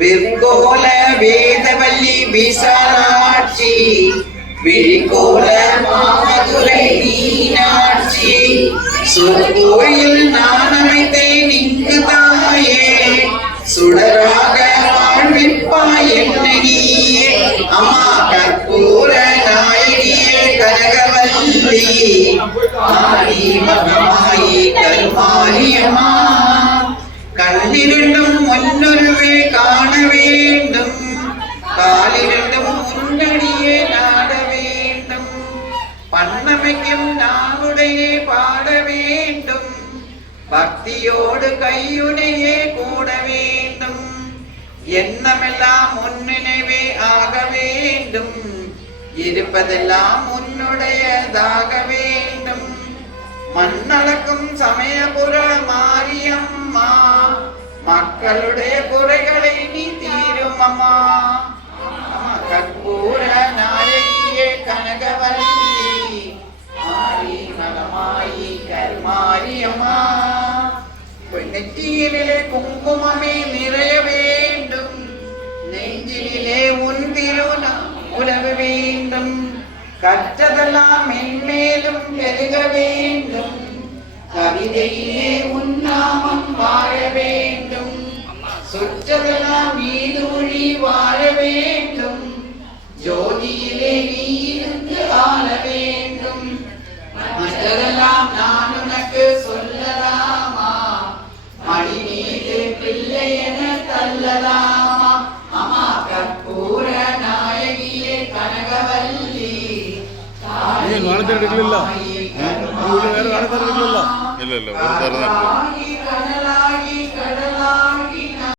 வெங்கோல வேதவல்லி விசாலாட்சி விழிகோல மாமதுரை மீனாட்சி சொற்கோயில் நான் அமைத்தேன் இங்கு தாயே சுடராக வாழ்விப்பாய் என்னடியே அம்மா கற்பூர நாயகியே கனகவல்லி ஆடி மகமாயி கருமாரியம்மா கண்ணிரண்டும் முன்னொருவே காண வேண்டும் காலிரண்டும் முன்னடியே நாட வேண்டும் பண்ணமைக்கும் நாவுடையே பாட வேண்டும் பக்தியோடு கையுடையே கூட வேண்டும் எண்ணமெல்லாம் முன்னினைவே ஆக வேண்டும் இருப்பதெல்லாம் உன்னுடையதாக வேண்டும் மண்ணளக்கும் சமயபுர மாரியம்மா மக்களுடைய குறைகளை நீ தீரும் அம்மா கற்பூர நாயகியே கனகவல்லி ஆரி மகமாயி கருமாரியம்மா நெற்றியிலே குங்குமமே நிறைய வேண்டும் நெஞ்சிலே உன் திருநாமம் உலக வேண்டும் கற்றதெல்லாம் மென்மேலும் பெருக வேண்டும் கவிதையிலே உன் நாமம் வாழ வேண்டும் சொற்றதெல்லாம் நீடூழி வாழ வேண்டும் ஜோதியிலே நீ இருந்து ஆள வேண்டும் மற்றதெல்லாம் நான் உனக்கு சொல்லலாமா மடி மீது பிள்ளை என தள்ளலாமா அம்மா கற்பூர நாயகியே கனகவல்லி இல்ல